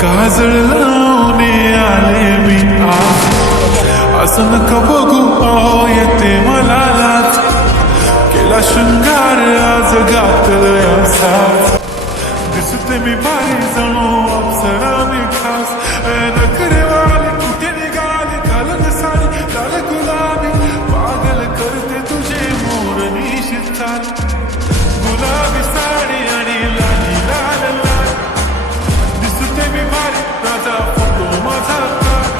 काजळ लावून आले मी आज, असं नका बघू अहो येते मला लाज, केला शृंगार आज घातलंय साज, दिसते मी भारी जणू अप्सरा मी खास, नखरेवाली कुठे निघाली घालत साडी लाल गुलाबी, पागल करते तुझे मोरनीशी चाल, गुलाबी साडी आणि लाली लाल लाल, दिसते मी भारी राजा फोटो माझा काढ,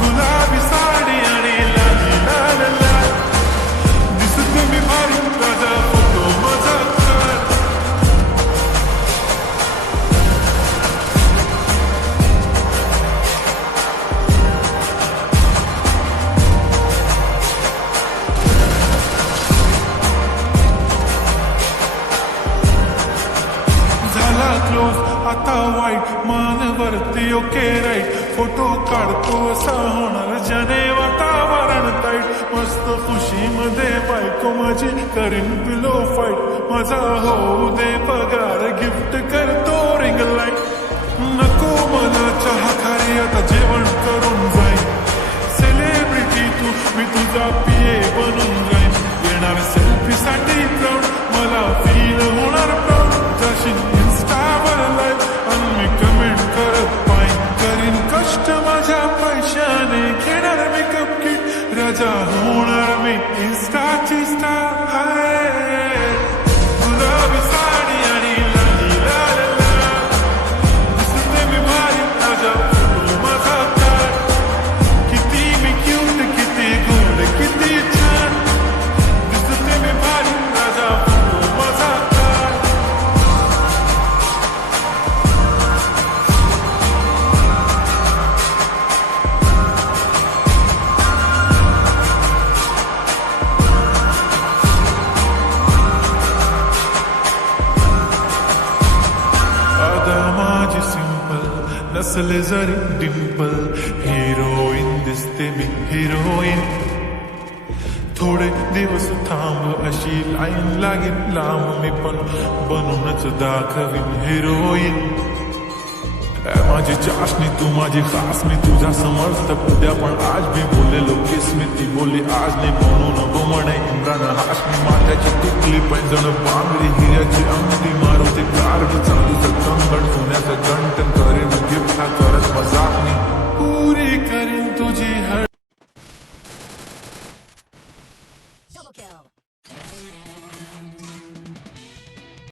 गुलाबी साडी आणि लाली लाल लाल, दिसते मी भारी राजा फोटो माझा काढ. झाला क्लोज आता वाईट मानवरती ओके राईट, फोटो काढतो असा होणार ज्याने वातावरण ताईट, मस्त खुशीमध्ये बायको माझी करीन पिलो फाईट, माझा होऊ दे पगार गिफ्ट करतो रिंग लाईट, नको मला चहा खारी आता जेवण करून जाईन, सेलिब्रिटी तू मी तुझा पिये बनून जाईन, येणार सेल्फी साठी प्राऊड मला फील होणार प्राऊड, जाशील इन्स्टावर लाईव्ह आणि मी कमेंट करत पाईन, करीन कष्ट माझ्या पैशाने घेणार मेकअप किट, राजा होणार मी इन्स्टाची स्टार, गुलाबी साडी आणि लाली लाल लाल, दिसते मी भारी राजा फोटो माझा काढ, किती मी क्यूट किती गोड किती छान, दिसते मी भारी राजा फोटो माझा काढ. आता माझी सिंपल नसले जरी डिंपल, हिरोईन दिसते मी हिरोईन, थोडे दिवस थांब अशी लाईन लागेल लांब, मी पण बनूनच दाखवीन हिरोईन, माझी चाशनी तू माझी खास, मी तुझा समर्थक उद्या पण आज मी बोललेलो किस मी, ती बोलली आज नाही बनू नको म्हणे इम्रान हाशमी, माथ्याची टिकली पैंजण बांगडी हिऱ्याची अंगठी, मारुती कार चालू